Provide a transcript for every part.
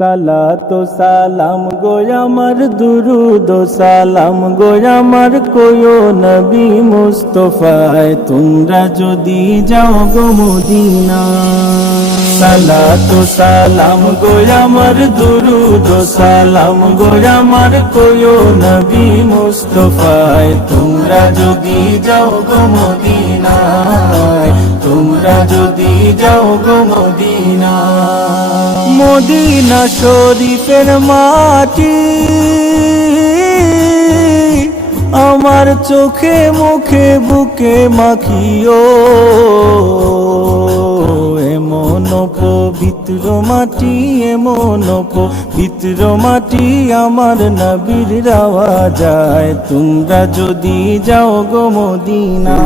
সালাতু সালাম গো আমার দুরুদ সালাম গো আমার কোয়ো নবী মুস্তাফায় তোমরা যদি যাও গো মদিনা। সালাতু সালাম গো আমার দুরুদ সালাম গো আমার কোয়ো নবী মুস্তাফায় তোমরা যদি যাও গো মদিনায়, তোমরা যদি যাও গো মদিনা। মদিনা শরীফের মাটি আমার চোখে মুখে বুকে মাখিও, এমন পবিত্র মাটি, এমন পবিত্র মাটি আমার নবীর রাওয়া যায়। তোমরা যদি যাও গো মদিনা,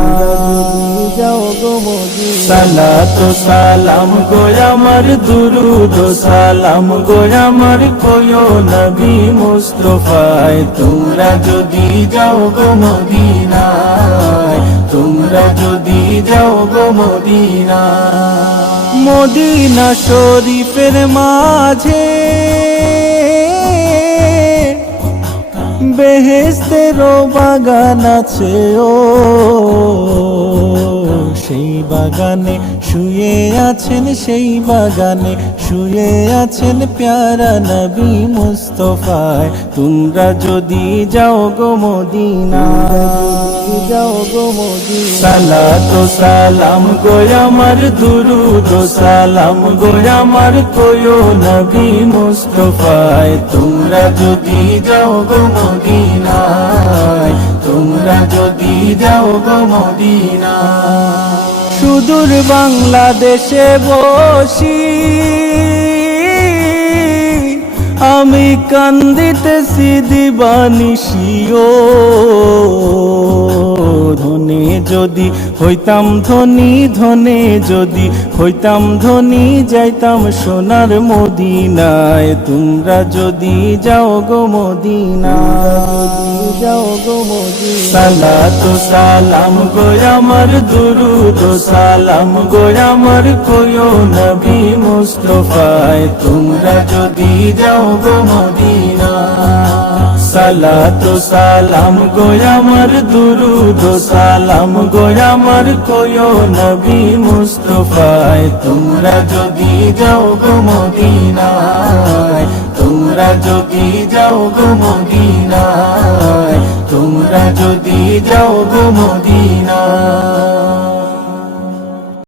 যাও গো মদিনা। সালাতু সালাম গো আমার দুরুদ সালাম গো আমার কোয়ো নবী মুস্তাফায় তোমরা যদি যাও গো মদিনায়, তোমরা যদি যাও গো মদিনা। মদিনা শরীফের মাঝে বেহেশতেরও বাগান আছে ও, সেই বাগানে শুয়ে আছেন, সেই বাগানে শুয়ে আছেন প্যারা নবী মুস্তাফায় তোমরা যদি যাও গো মদিনা, যাও গো মদিনা। সালাতু সালাম গো আমার দুরুদ সালাম গো আমার কোয়ো নবী মুস্তাফায় তোমরা যদি যাও গো মদিনায়, তোমরা যদি যাও গো মদিনা। সুদূর বাংলাদেশে বসি আমি কান্দিতেছি দিবানিশিও, ধনে যদি হইতাম ধনী, ধনে যদি হইতাম ধনী যাইতাম সোনার মদিনায় তোমরা যদি যাও গো মদিনা, যাও গো মদিনা। সালাতু সালাম গো আমার দুরুদ সালাম গো আমার কোয়ো নবী মুস্তাফায় তোমরা যদি যাও গো মদিনা। সালাতু সালাম গো আমার দুরুদ সালাম গো আমার কোয়ো নবী মুস্তাফায় তোমরা যদি যাও গো মদিনায়, তোমরা যদি যাও গো মদিনায়, তোমরা যদি যাও গো মদিনায়।